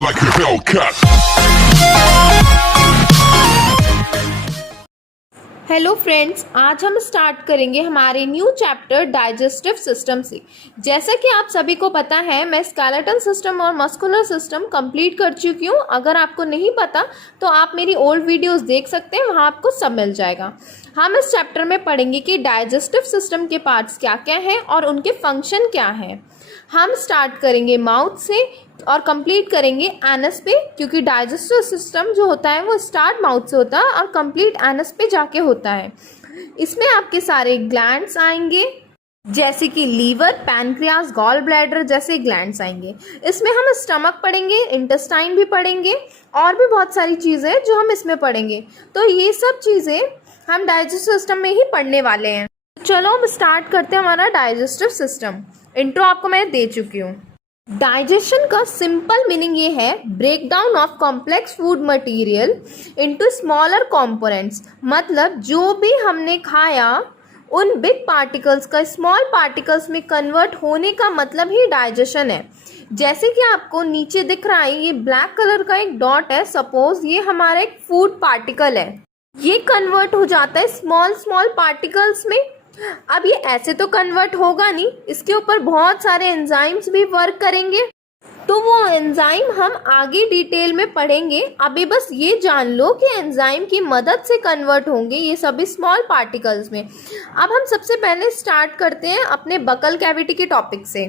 like a Hellcat. Hello friends, आज हम start करेंगे हमारे न्यू चैप्टर डाइजेस्टिव सिस्टम से। जैसा कि आप सभी को पता है, मैं स्केलेटल सिस्टम और मस्कुलर सिस्टम कंप्लीट कर चुकी हूँ। अगर आपको नहीं पता तो आप मेरी ओल्ड वीडियोस देख सकते हैं, वहाँ आपको सब मिल जाएगा। हम इस चैप्टर में पढ़ेंगे कि डाइजेस्टिव सिस्टम के पार्ट्स क्या क्या हैं और उनके फंक्शन क्या हैं। हम स्टार्ट करेंगे माउथ से और कंप्लीट करेंगे एनस पे, क्योंकि डाइजेस्टिव सिस्टम जो होता है वो स्टार्ट माउथ से होता है और कंप्लीट एनस पे जाके होता है। इसमें आपके सारे ग्लैंड्स आएंगे, जैसे कि लीवर, पैनक्रियास, गॉल ब्लैडर जैसे ग्लैंड्स आएंगे। इसमें हम स्टमक पढ़ेंगे, इंटेस्टाइन भी पढ़ेंगे और भी बहुत सारी चीज़ें जो हम इसमें पढ़ेंगे। तो ये सब चीज़ें हम डाइजेस्टिव सिस्टम में ही पढ़ने वाले हैं। चलो हम स्टार्ट करते हैं हमारा डाइजेस्टिव सिस्टम। इंट्रो आपको मैं दे चुकी हूँ। डाइजेशन का सिंपल मीनिंग ये है, break down of complex food material into smaller components. मतलब जो भी हमने खाया उन बिग पार्टिकल्स का स्मॉल पार्टिकल्स में कन्वर्ट होने का मतलब ही डाइजेशन है। जैसे कि आपको नीचे दिख रहा है, ये ब्लैक कलर का एक डॉट है। सपोज ये हमारा एक फूड पार्टिकल है, ये कन्वर्ट हो जाता है स्मॉल स्मॉल पार्टिकल्स में। अब ये ऐसे तो कन्वर्ट होगा नहीं, इसके ऊपर बहुत सारे एंजाइम्स भी वर्क करेंगे, तो वो एंजाइम हम आगे डिटेल में पढ़ेंगे। अभी बस ये जान लो कि एंजाइम की मदद से कन्वर्ट होंगे ये सभी स्मॉल पार्टिकल्स में। अब हम सबसे पहले स्टार्ट करते हैं अपने बकल कैविटी के टॉपिक से।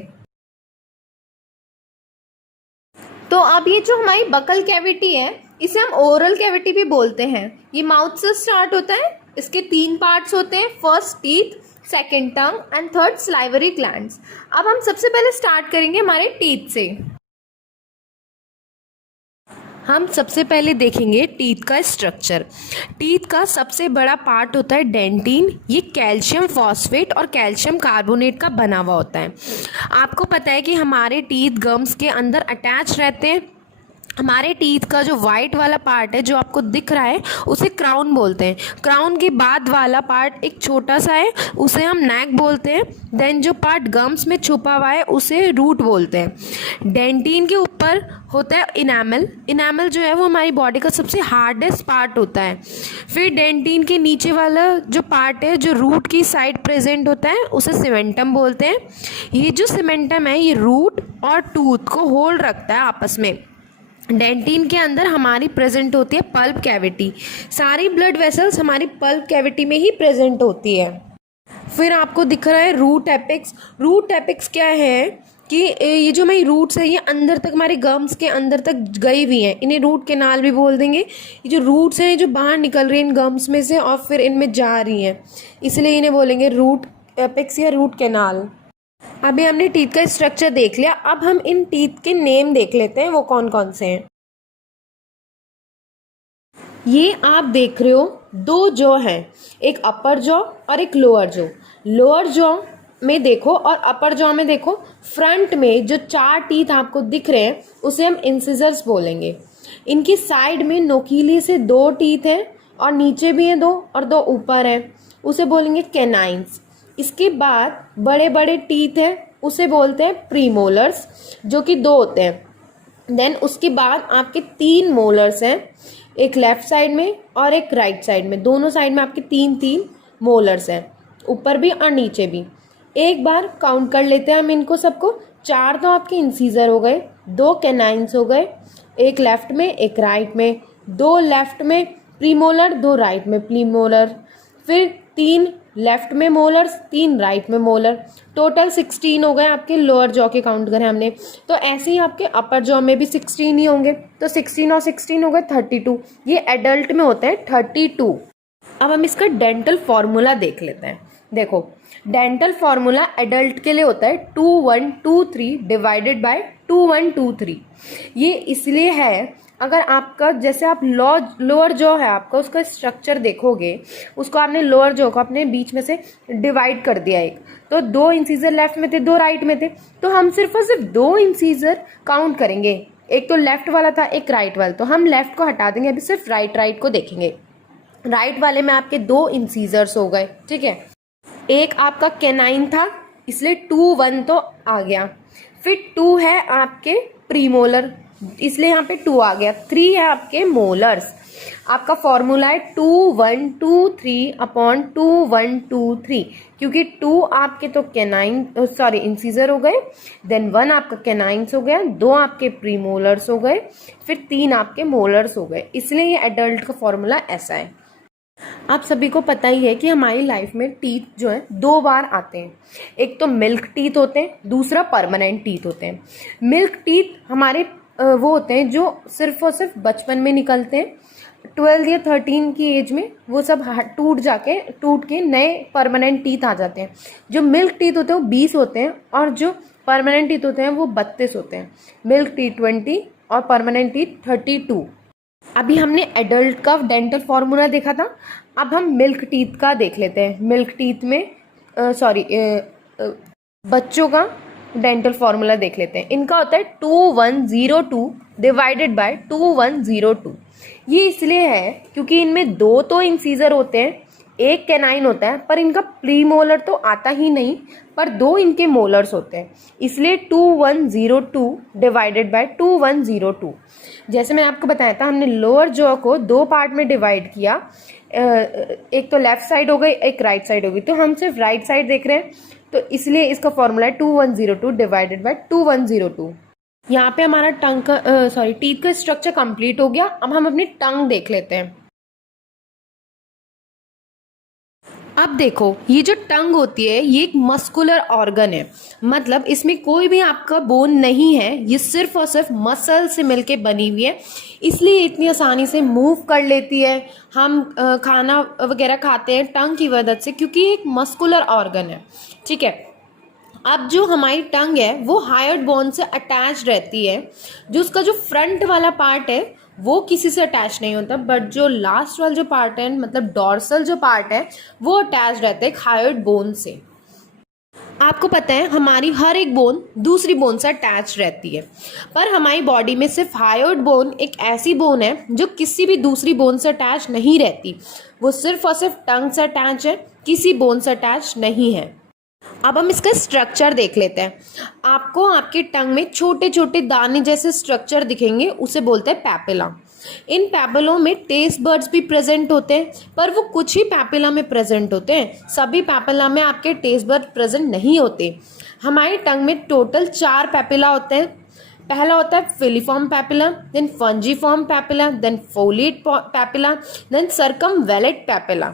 तो अब ये जो हमारी बकल कैविटी है, इसे हम ओरल कैविटी भी बोलते हैं। ये माउथ से स्टार्ट होता है। इसके 3 पार्ट्स होते हैं, first teeth, second tongue and third salivary glands. अब हम सबसे पहले स्टार्ट करेंगे हमारे टीथ से। हम सबसे पहले देखेंगे टीथ का स्ट्रक्चर। टीथ का सबसे बड़ा पार्ट होता है डेंटिन। ये कैल्शियम फॉस्फेट और कैल्शियम कार्बोनेट का बना हुआ होता है। आपको पता है कि हमारे टीथ गम्स के अंदर अटैच रहते हैं। हमारे टीथ का जो वाइट वाला पार्ट है जो आपको दिख रहा है, उसे क्राउन बोलते हैं। क्राउन के बाद वाला पार्ट एक छोटा सा है, उसे हम नेक बोलते हैं। देन जो पार्ट गम्स में छुपा हुआ है उसे रूट बोलते हैं। डेंटिन के ऊपर होता है इनामल। इनामल जो है वो हमारी बॉडी का सबसे हार्डेस्ट पार्ट होता है। फिर डेंटिन के नीचे वाला जो पार्ट है जो रूट की साइड प्रेजेंट होता है, उसे सीमेंटम बोलते हैं। ये जो सीमेंटम है ये रूट और टूथ को होल्ड रखता है आपस में। डेंटिन के अंदर हमारी प्रेजेंट होती है पल्प कैविटी। सारी ब्लड वेसल्स हमारी पल्प कैविटी में ही प्रेजेंट होती है। फिर आपको दिख रहा है रूट एपिक्स। रूट एपिक्स क्या है कि ये जो हमारी रूट्स है ये अंदर तक हमारे गम्स के अंदर तक गई हुई हैं, इन्हें रूट कैनाल भी बोल देंगे। ये जो रूट्स हैं जो बाहर निकल रही हैं इन गम्स में से और फिर इनमें जा रही हैं, इसलिए इन्हें बोलेंगे रूट एपिक्स या रूट कैनाल। अभी हमने टीथ का स्ट्रक्चर देख लिया, अब हम इन टीथ के नेम देख लेते हैं, वो कौन कौन से हैं। ये आप देख रहे हो 2 जॉ हैं, एक अपर जॉ और एक लोअर जॉ। लोअर जॉ में देखो और अपर जॉ में देखो, फ्रंट में जो 4 टीथ आपको दिख रहे हैं उसे हम इंसिजर्स बोलेंगे। इनकी साइड में नोकीली से 2 टीथ हैं और नीचे भी हैं 2 और 2 ऊपर हैं, उसे बोलेंगे कैनाइन्स। इसके बाद बड़े बड़े टीथ हैं, उसे बोलते हैं प्रीमोलर्स, जो कि 2 होते हैं। देन उसके बाद आपके 3 मोलर्स हैं, एक लेफ्ट साइड में और एक राइट साइड में। दोनों साइड में आपके 3 मोलर्स हैं, ऊपर भी और नीचे भी। एक बार काउंट कर लेते हैं हम इनको सबको। 4 तो आपके इंसीजर हो गए, 2 कैनाइन्स हो गए, एक लेफ्ट में एक राइट में, 2 लेफ्ट में प्रीमोलर, 2 राइट में प्रीमोलर, फिर 3 लेफ्ट में मोलर्स, 3 राइट में मोलर। टोटल 16 हो गए आपके लोअर जॉ के काउंट करें हमने। तो ऐसे ही आपके अपर जॉ में भी 16 ही होंगे, तो 16 और 16 हो गए 32। ये एडल्ट में होते हैं 32। अब हम इसका डेंटल फॉर्मूला देख लेते हैं। देखो, डेंटल फॉर्मूला एडल्ट के लिए होता है 2123 डिवाइडेड बाय 2123। ये इसलिए है, अगर आपका जैसे आप लोअर जॉ है आपका, उसका स्ट्रक्चर देखोगे, उसको आपने लोअर जॉ को अपने बीच में से डिवाइड कर दिया एक, तो 2 इंसीजर लेफ्ट में थे, 2 राइट में थे, तो हम सिर्फ और सिर्फ 2 इंसीजर काउंट करेंगे। एक तो लेफ्ट वाला था, एक राइट वाला, तो हम लेफ्ट को हटा देंगे, अभी सिर्फ राइट को देखेंगे। राइट वाले में आपके 2 इंसीजर्स हो गए, ठीक है। एक आपका कैनाइन था, इसलिए 2 1 तो आ गया। फिर 2 है आपके प्रीमोलर, इसलिए यहाँ पे 2 आ गया। 3 है आपके मोलर्स। आपका फॉर्मूला है 2123/2123, क्योंकि 2 आपके तो कैनाइन सॉरी इंसीजर हो गए, देन 1 आपका कैनाइन्स हो गया, 2 आपके प्रीमोलर्स हो गए, फिर 3 आपके मोलर्स हो गए, इसलिए ये एडल्ट का फॉर्मूला ऐसा है। आप सभी को पता ही है कि हमारी लाइफ में टीथ जो है 2 बार आते हैं। एक तो मिल्क टीथ होते हैं, दूसरा परमानेंट टीथ होते हैं। मिल्क टीथ हमारे वो होते हैं जो सिर्फ और सिर्फ बचपन में निकलते हैं। 12 या 13 की एज में वो सब टूट के नए परमानेंट टीथ आ जाते हैं। जो मिल्क टीथ होते हैं वो 20 होते हैं और जो परमानेंट टीथ होते हैं वो 32 होते हैं। मिल्क टीथ 20 और परमानेंट टीथ 32। अभी हमने एडल्ट का डेंटल फॉर्मूला देखा था, अब हम मिल्क टीथ का देख लेते हैं। मिल्क टीथ में बच्चों का डेंटल फॉर्मूला देख लेते हैं। इनका होता है 2102 डिवाइडेड बाय 2102। ये इसलिए है क्योंकि इनमें 2 तो इंसीजर होते हैं, एक कैनाइन होता है, पर इनका प्री मोलर तो आता ही नहीं, पर 2 इनके मोलर्स होते हैं, इसलिए 2102 डिवाइडेड बाय 2102। जैसे मैंने आपको बताया था, हमने लोअर जॉ को 2 पार्ट में डिवाइड किया, एक तो लेफ्ट साइड हो गई, एक राइट साइड हो गई, तो हम सिर्फ राइट साइड देख रहे हैं, तो इसलिए इसका फॉर्मूला है 2102 डिवाइडेड बाय 2102। यहाँ पे हमारा टंग का टीथ का स्ट्रक्चर कंप्लीट हो गया। अब हम अपनी टंग देख लेते हैं। अब देखो, ये जो टंग होती है ये एक मस्कुलर ऑर्गन है, मतलब इसमें कोई भी आपका बोन नहीं है, ये सिर्फ और सिर्फ मसल से मिलके बनी हुई है, इसलिए इतनी आसानी से मूव कर लेती है। हम खाना वगैरह खाते हैं टंग की मदद से, क्योंकि ये एक मस्कुलर ऑर्गन है। ठीक है, अब जो हमारी टंग है वो हायर्ड बोन से अटैच रहती है। जो उसका जो फ्रंट वाला पार्ट है वो किसी से अटैच नहीं होता, बट जो लास्ट वाला जो पार्ट है, मतलब डॉर्सल जो पार्ट है, वो अटैच रहता है एक हायर्ड बोन से। आपको पता है हमारी हर एक बोन दूसरी बोन से अटैच रहती है, पर हमारी बॉडी में सिर्फ हायर्ड बोन एक ऐसी बोन है जो किसी भी दूसरी बोन से अटैच नहीं रहती। वो सिर्फ और सिर्फ टंग से अटैच है, किसी बोन से अटैच नहीं है। अब हम इसका स्ट्रक्चर देख लेते हैं। आपको आपके टंग में छोटे छोटे दाने जैसे स्ट्रक्चर दिखेंगे, उसे बोलते हैं पैपिला। इन पैपिलों में टेस्ट बर्ड्स भी प्रेजेंट होते हैं, पर वो कुछ ही पैपिला में प्रेजेंट होते हैं, सभी पैपिला में आपके टेस्ट बर्ड प्रेजेंट नहीं होते। हमारी टंग में टोटल 4 पैपिला होते हैं। पहला होता है filiform papilla, then fungiform papilla, then foliate papilla, then circumvallate papilla.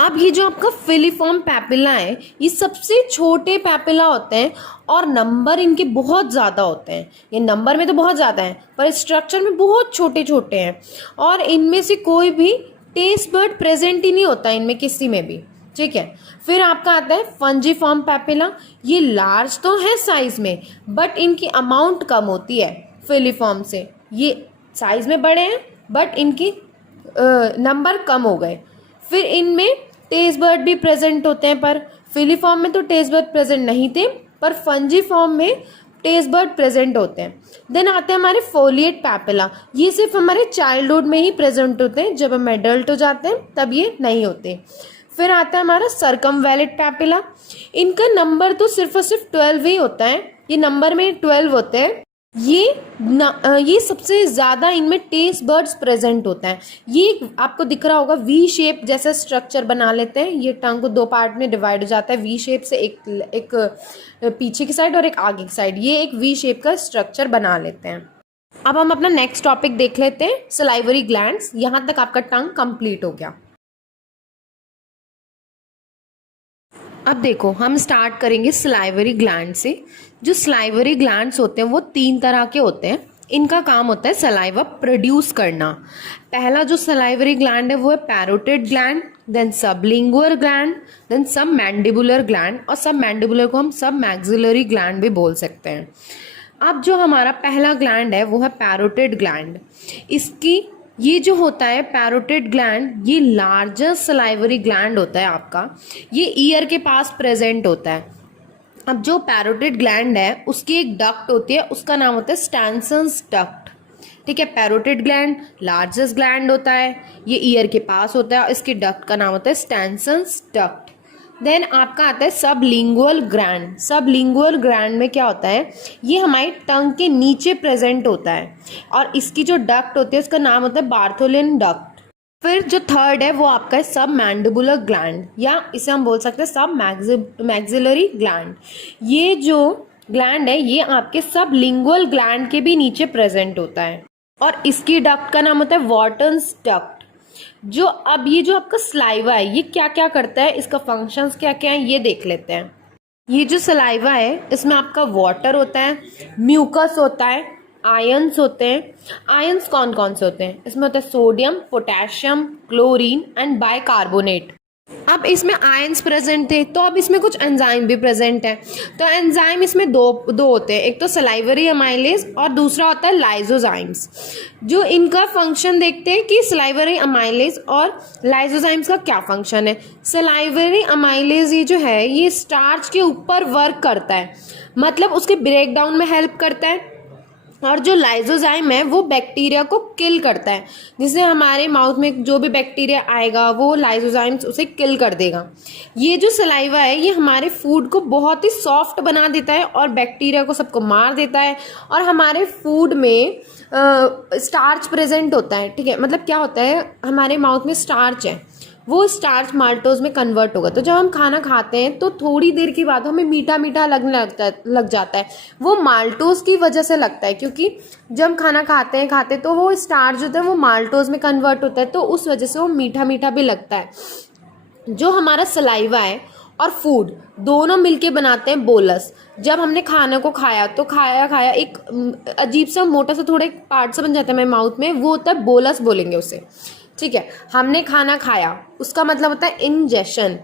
अब ये जो आपका फिलीफॉर्म पैपिला है, ये सबसे छोटे पैपिला होते हैं और नंबर इनके बहुत ज़्यादा होते हैं। ये नंबर में तो बहुत ज़्यादा हैं, पर स्ट्रक्चर में बहुत छोटे छोटे हैं, और इनमें से कोई भी टेस्ट बर्ड प्रेजेंट ही नहीं होता इनमें किसी में भी। ठीक है, फिर आपका आता है फंजीफॉर्म पैपिला। ये लार्ज तो है साइज में, बट इनकी अमाउंट कम होती है फिलीफॉर्म से। ये साइज में बड़े हैं, बट इनकी नंबर कम हो गए। फिर इनमें टेस्ट बर्ड भी प्रेजेंट होते हैं, पर फिलीफॉर्म में तो टेस्ट बर्ड प्रेजेंट नहीं थे, पर फंजीफॉर्म में टेस्ट बर्ड प्रेजेंट होते हैं। देन आते हैं हमारे फोलिएट पैपिला। ये सिर्फ हमारे चाइल्डहुड में ही प्रेजेंट होते हैं, जब हम एडल्ट हो जाते हैं तब ये नहीं होते। फिर आता है हमारा सर्कमवेलेट पैपिला। इनका नंबर तो सिर्फ और सिर्फ 12 ही होता है, ये नंबर में 12 होते हैं। ये सबसे ज़्यादा इनमें टेस्ट बर्ड्स प्रेजेंट होता है। ये आपको दिख रहा होगा वी शेप जैसा स्ट्रक्चर बना लेते हैं। ये टंग को 2 पार्ट में डिवाइड हो जाता है वी शेप से, एक पीछे की साइड और एक आगे की साइड। ये एक वी शेप का स्ट्रक्चर बना लेते हैं। अब हम अपना नेक्स्ट टॉपिक देख लेते हैं, सलाइवरी ग्लैंड्स। यहाँ तक आपका टंग कंप्लीट हो गया। अब देखो, हम स्टार्ट करेंगे सलाइवरी ग्लैंड से। जो सलाइवरी ग्लैंड्स होते हैं वो 3 तरह के होते हैं। इनका काम होता है सलाइवा प्रोड्यूस करना। पहला जो सलाइवरी ग्लैंड है वो है parotid gland, then sublingual gland, then submandibular gland, और सब मैंडिबुलर को हम सब मैक्सिलरी ग्लैंड भी बोल सकते हैं। अब जो हमारा पहला ग्लैंड है वो है पैरोटिड ग्लैंड। इसकी ये जो होता है पैरोटिड ग्लैंड, ये लार्जेस्ट सलाइवरी ग्लैंड होता है आपका। ये ईयर के पास प्रेजेंट होता है। अब जो पैरोटिड ग्लैंड है उसकी एक डक्ट होती है, उसका नाम होता है स्टैनसन्स डक्ट। ठीक है, पैरोटिड ग्लैंड लार्जेस्ट ग्लैंड होता है, ये ईयर के पास होता है, और इसके डक्ट का नाम होता है स्टैनसन्स डक्ट। देन आपका आता है सबलिंगुअल ग्लैंड। सबलिंगुअल ग्लैंड में क्या होता है, ये हमारी टंग के नीचे प्रेजेंट होता है और इसकी जो डक्ट होती है उसका नाम होता है बार्थोलिन डक्ट। फिर जो थर्ड है वो आपका है सब मैंडिबुलर ग्लैंड, या इसे हम बोल सकते हैं सब मैक्सिलरी ग्लैंड। ये जो ग्लैंड है ये आपके सबलिंगुअल ग्लैंड के भी नीचे प्रेजेंट होता है और इसकी डक्ट का नाम होता है वॉटन्स डक्ट। जो अब ये जो आपका सलाइवा है ये क्या क्या करता है, इसका फंक्शंस क्या क्या है ये देख लेते हैं। ये जो सलाइवा है इसमें आपका वाटर होता है, म्यूकस होता है, आयंस होते हैं। आयंस कौन कौन से होते हैं, इसमें होता है sodium, potassium, chlorine and bicarbonate. अब इसमें आयंस प्रेजेंट थे तो अब इसमें कुछ एंजाइम भी प्रेजेंट है। तो एंजाइम इसमें दो होते हैं, एक तो सलाइवरी अमाइलेज और दूसरा होता है लाइजोजाइम्स। जो इनका फंक्शन देखते हैं कि सलाइवरी अमाइलेज और लाइजोजाइम्स का क्या फंक्शन है। सलाइवरी अमाइलेज ये जो है ये स्टार्च के ऊपर वर्क करता है, मतलब उसके ब्रेक डाउन में हेल्प करता है, और जो लाइजोजाइम है वो बैक्टीरिया को किल करता है, जिससे हमारे माउथ में जो भी बैक्टीरिया आएगा वो लाइजोजाइम्स उसे किल कर देगा। ये जो सलाइवा है ये हमारे फूड को बहुत ही सॉफ्ट बना देता है और बैक्टीरिया को सबको मार देता है। और हमारे फूड में स्टार्च प्रेजेंट होता है, ठीक है, मतलब क्या होता है हमारे माउथ में स्टार्च है, वो स्टार्च माल्टोज में कन्वर्ट होगा। तो जब हम खाना खाते हैं तो थोड़ी देर के बाद हमें मीठा मीठा लगने लग जाता है। वो माल्टोज की वजह से लगता है, क्योंकि जब हम खाना खाते तो वो स्टार्च होता है वो माल्टोज में कन्वर्ट होता है, तो उस वजह से वो मीठा मीठा भी लगता है। जो हमारा सलाइवा है और फूड दोनों मिलके बनाते हैं बोलस। जब हमने खाना को खाया तो खाया एक अजीब सा मोटा सा थोड़ा एक पार्ट सा बन जाता है हमारे माउथ में, वो होता है बोलस बोलेंगे उसे, ठीक है। हमने खाना खाया उसका मतलब होता है इंजेशन।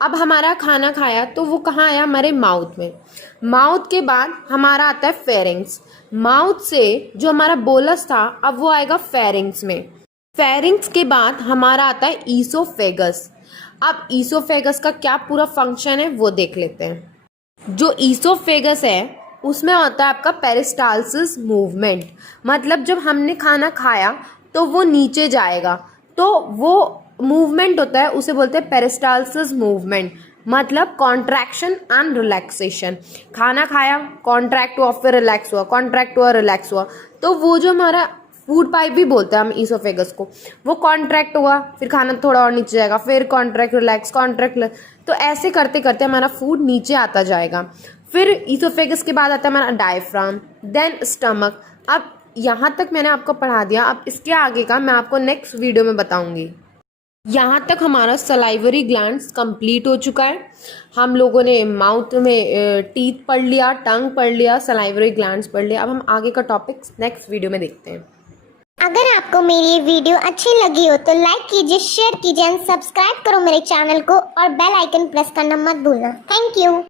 अब हमारा खाना खाया तो वो कहाँ आया, हमारे माउथ में। माउथ के बाद हमारा आता है फेरिंग्स। माउथ से जो हमारा बोलस था अब वो आएगा फेरिंग्स में। फेरिंग्स के बाद हमारा आता है ईसोफेगस। अब ईसोफेगस का क्या पूरा फंक्शन है वो देख लेते हैं। जो ईसोफेगस है उसमें होता है आपका पेरिस्टाल्सिस मूवमेंट, मतलब जब हमने खाना खाया तो वो नीचे जाएगा, तो वो मूवमेंट होता है उसे बोलते हैं पेरिस्टाल्सिस मूवमेंट, मतलब कॉन्ट्रैक्शन एंड रिलैक्सेशन। खाना खाया, कॉन्ट्रैक्ट हुआ, फिर रिलैक्स हुआ, कॉन्ट्रैक्ट हुआ, रिलैक्स हुआ, तो वो जो हमारा फूड पाइप भी बोलते हैं हम ईसोफेगस को, वो कॉन्ट्रैक्ट हुआ, फिर खाना थोड़ा और नीचे जाएगा, फिर कॉन्ट्रैक्ट रिलैक्स, कॉन्ट्रैक्ट, तो ऐसे करते करते हमारा फूड नीचे आता जाएगा। फिर ईसोफेगस के बाद आता है हमारा डायफ्राम, देन स्टमक। अब यहाँ तक मैंने आपको पढ़ा दिया, अब इसके आगे का मैं आपको नेक्स्ट वीडियो में बताऊंगी। यहाँ तक हमारा सलाइवरी ग्लैंड्स कंप्लीट हो चुका है। हम लोगों ने माउथ में टीथ पढ़ लिया, टंग पढ़ लिया, सलाइवरी ग्लैंड्स पढ़ लिया। अब हम आगे का टॉपिक नेक्स्ट वीडियो में देखते हैं। अगर आपको मेरी ये वीडियो अच्छी लगी हो तो लाइक कीजिए, शेयर कीजिए एंड सब्सक्राइब करो मेरे चैनल को और बेल आइकन प्रेस करना मत भूलना। Thank you.